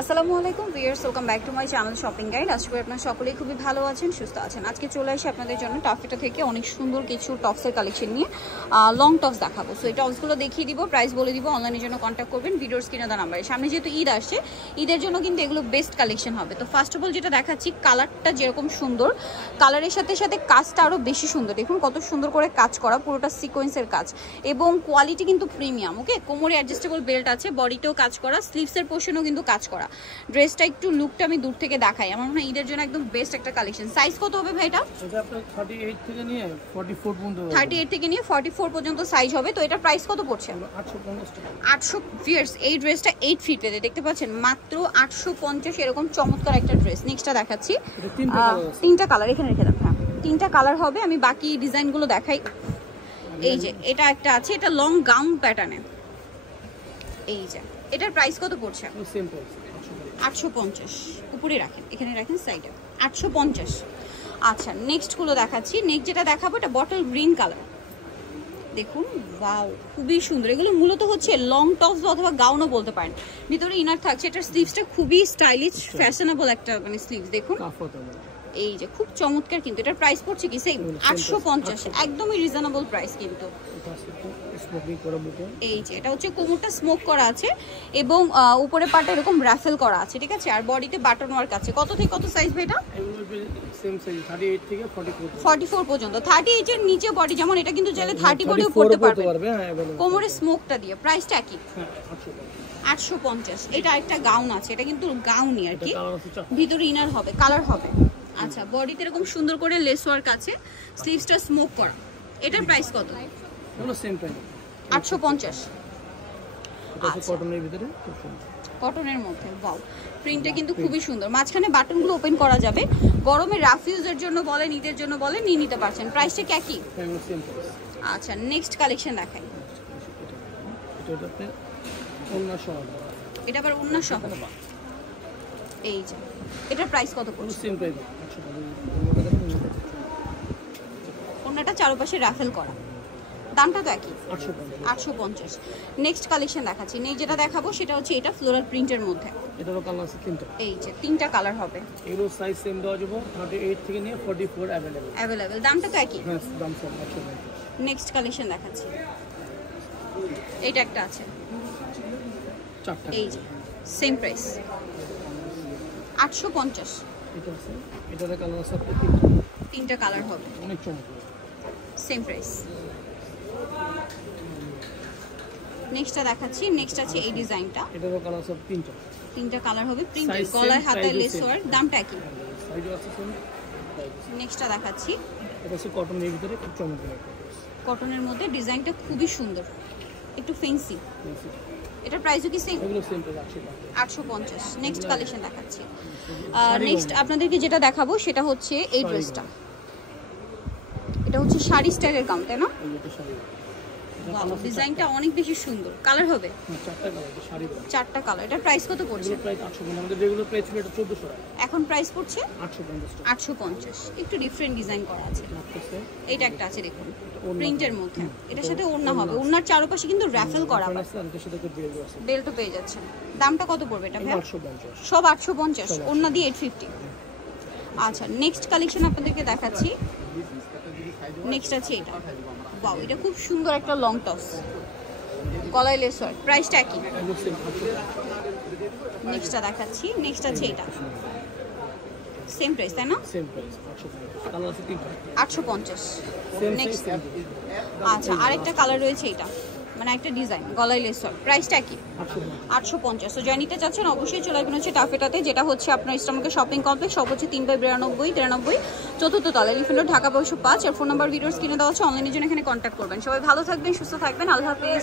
আসসালামু আলাইকুম viewers, welcome back to my channel shopping guide. আজকে আপনারা সকলেই খুবই ভালো আছেন, সুস্থ আছেন। আজকে চলে আসি আপনাদের জন্য টাফেটা থেকে অনেক সুন্দর কিছু টপসের কালেকশন নিয়ে লং টপস দেখাবো। সো এই টপসগুলো দেখিয়ে দিব, প্রাইস বলে দিব, অনলাইনের জন্য কন্ট্যাক্ট করবেন ভিডিওর স্ক্রিনে দেওয়া নাম্বারে। সামনে যেহেতু ঈদ আসছে, ঈদের জন্য কিন্তু এগুলো বেস্ট কালেকশন হবে। তো ফার্স্ট অফ অল যেটা দেখাচ্ছি, কালারটা যেরকম সুন্দর, কালারের সাথে সাথে কাজটা আরও বেশি সুন্দর। দেখুন কত সুন্দর করে কাজ করা, পুরোটা সিকোয়েন্সের কাজ এবং কোয়ালিটি কিন্তু প্রিমিয়াম। ওকে, কোমরে অ্যাডজাস্টেবল বেল্ট আছে, বডিতেও কাজ করা, স্লিভসের পোর্শনও কিন্তু কাজ করা। ড্রেসটা একটু লুকটা আমি দূর থেকে দেখাই, আমার মনে হয় ঈদের জন্য একদম বেস্ট একটা কালেকশন। সাইজ কত হবে ভাই এটা? এটা আপনার 38 থেকে নিয়ে 44 পর্যন্ত, 38 থেকে নিয়ে 44 পর্যন্ত সাইজ হবে। তো এটা প্রাইস কত পড়ছে? 850 টাকা। 800 ভিউয়ার্স, এই ড্রেসটা 8 ফিট পেতে দেখতে পাচ্ছেন, মাত্র 850। এরকম চমৎকার একটা ড্রেস। নেক্সটটা দেখাচ্ছি, তিনটা কালার এখানে রেখে দাও। হ্যাঁ, তিনটা কালার হবে, আমি বাকি ডিজাইনগুলো দেখাই। এই যে এটা একটা আছে, এটা লং গাউন প্যাটার্নে। এই যে এটার প্রাইস কত পড়ছে? Same price 850। উপরে রাখেন, এখানে রাখেন সাইডে, 850। আচ্ছা, নেক্সটগুলো দেখাচ্ছি। নেক্সট যেটা দেখাবো এটা বটল গ্রিন কালার। দেখুন, ওয়াও, খুবই সুন্দর। এগুলো মূলত হচ্ছে লং টপস অথবা গাউনও বলতে পারেন। ভিতরে ইনার থাকছে। এটার স্লিভসটা খুবই স্টাইলিশ, ফ্যাশনেবল একটা মানে স্লিভস। দেখুন এই যে খুব চমৎকার। কিন্তু এটার প্রাইস পড়ছে কি সেম 850, একদমই রিজনেবল প্রাইস। কিন্তু এই যে এটা হচ্ছে কোমরটা স্মোক করা আছে এবং উপরে পাটে এরকম রাফেল করা আছে, ঠিক আছে। আর বডিতে বাটন ওয়ার্ক আছে। কত থেকে কত সাইজ ভাই এটা? সেম সাইজ 38 থেকে 44 পর্যন্ত। 38 এর নিচে বডি যেমন, এটা কিন্তু চাইলে 30 বডিও পড়তে পারবে কোমরে স্মোকটা দিয়ে। প্রাইসটা কি? 850। এটা একটা গাউন আছে, এটা কিন্তু গাউনই আর কি, ভিতরে ইনার হবে, কালার হবে। আচ্ছা, বডিতে এরকম সুন্দর করে লেস ওয়ার্ক আছে, স্লিভসটা স্মোক করা। এটার প্রাইস কত? এগুলো সেম প্রাইস 850। এটা কটনের ভিতরে, খুব সুন্দর কটনের মধ্যে। ওয়াও, প্রিন্টটা কিন্তু খুবই সুন্দর। মাঝখানে বাটনগুলো ওপেন করা যাবে। গরমে রাফ ইউজের জন্য বলেন, ঈদের জন্য বলেন, নিয়ে নিতে পারছেন। প্রাইসটা কি একই? Same price. আচ্ছা, নেক্সট কালেকশন দেখাই। এটাতে ওন্না সহ, এটা আবার ওন্না সহ। এই যে এটার প্রাইস কত পড়ছে? Same price 850। ওন্নাটা চারপাশে রাফেল করা, দামটা তো একই, 850। নেক্সট কালেকশন দেখাচ্ছি। নেক্সট যেটা দেখাবো সেটা হচ্ছে এটা ফ্লোরাল প্রিন্টের মধ্যে। এটারও কালার আছে তিনটা। এই যে তিনটা কালার হবে। এগুলো সাইজ সেম দেওয়া যাবে, 38 থেকে নিয়ে 44 अवेलेबल। দামটা তো একই। হ্যাঁ, দাম সেম 850। নেক্সট কালেকশন দেখাচ্ছি, এটা একটা আছে, চারটা। এই যে সেম প্রাইস 850। এটা আছে, এটার কালার আছে তিনটা কালার হবে, অনেক চমৎকার, সেম প্রাইস। নেক্সটটা দেখাচ্ছি। নেক্সট আছে এই ডিজাইনটা, এটারও কালার আছে তিনটা কালার হবে, প্রিন্টেড, গলায় হাতায় লেস ওয়ার্ক, দামটা একই। সাইজও আছে সেম। নেক্সটটা দেখাচ্ছি, এটা আছে কটনের ভিতরে, খুব চমৎকার একটা কটনের মধ্যে। ডিজাইনটা খুবই সুন্দর, একটু ফ্যান্সি। এটার প্রাইসও কি সেম? এগুলো সেম প্রাইস 850। নেক্সট কালেকশন দেখাচ্ছি। নেক্সট আপনাদেরকে যেটা দেখাবো সেটা হচ্ছে এই ড্রেসটা। এটা হচ্ছে শাড়ি স্টাইলের গাউন, তাই না? ডিজাইনটা অনেক বেশি সুন্দর। কালার হবে চারটা কালার, এটা শাড়ি চারটা কালার। এটার প্রাইস কত পড়ছে? প্রাইস 850। আমাদের রেগুলার প্রাইস ছিল এটা 1400 টাকা, এখন প্রাইস পড়ছে 850 টাকা। 850। একটু ডিফারেন্ট ডিজাইন করা আছে। এইটা একটা আছে, দেখুন, প্রিন্টের মধ্যে। এটার সাথে ওড়না হবে, ওড়নার চারপাশে কিন্তু রাফেল করা আছে, এটার সাথে একটা বেল্ট আছে। বেল্টও পেয়ে যাচ্ছেন। দামটা কত পড়বে এটা ভাই? 850। সব 850, ওড়না দিয়ে 850। আচ্ছা, নেক্সট কালেকশন আপনাদেরকে দেখাচ্ছি। নেক্সট আছে এটা। ওয়াও, এটা খুব সুন্দর একটা লং টস, গলায় লেস ওয়ার্ক। প্রাইসটা কি? নেক্সটটা দেখাচ্ছি। নেক্সট আছে এটা, সেম প্রাইস, তাই না? Same price 850। কালার আছে তিনটা, 850। Next, same. আচ্ছা, আরেকটা কালার রয়েছে, এটা মানে একটা ডিজাইন, গলায় লেস ওয়ার্ক। প্রাইসটা কি? 850। তো যা নিতে চাচ্ছেন অবশ্যই চলে আসবেন হচ্ছে টাফেটাতে, যেটা হচ্ছে আপনার ইসলামকে শপিং কমপ্লেক্স, সব হচ্ছে 3/92, চতুর্থ তলা, লিফেন্ডর, ঢাকা 505। আর ফোন নাম্বার ভিডিওস কিনে দেওয়া হচ্ছে, অনলাইনের জন্য এখানে কন্ট্যাক্ট করবেন। সবাই ভালো থাকবেন, সুস্থ থাকবেন, আল্লাহ হাফেজ।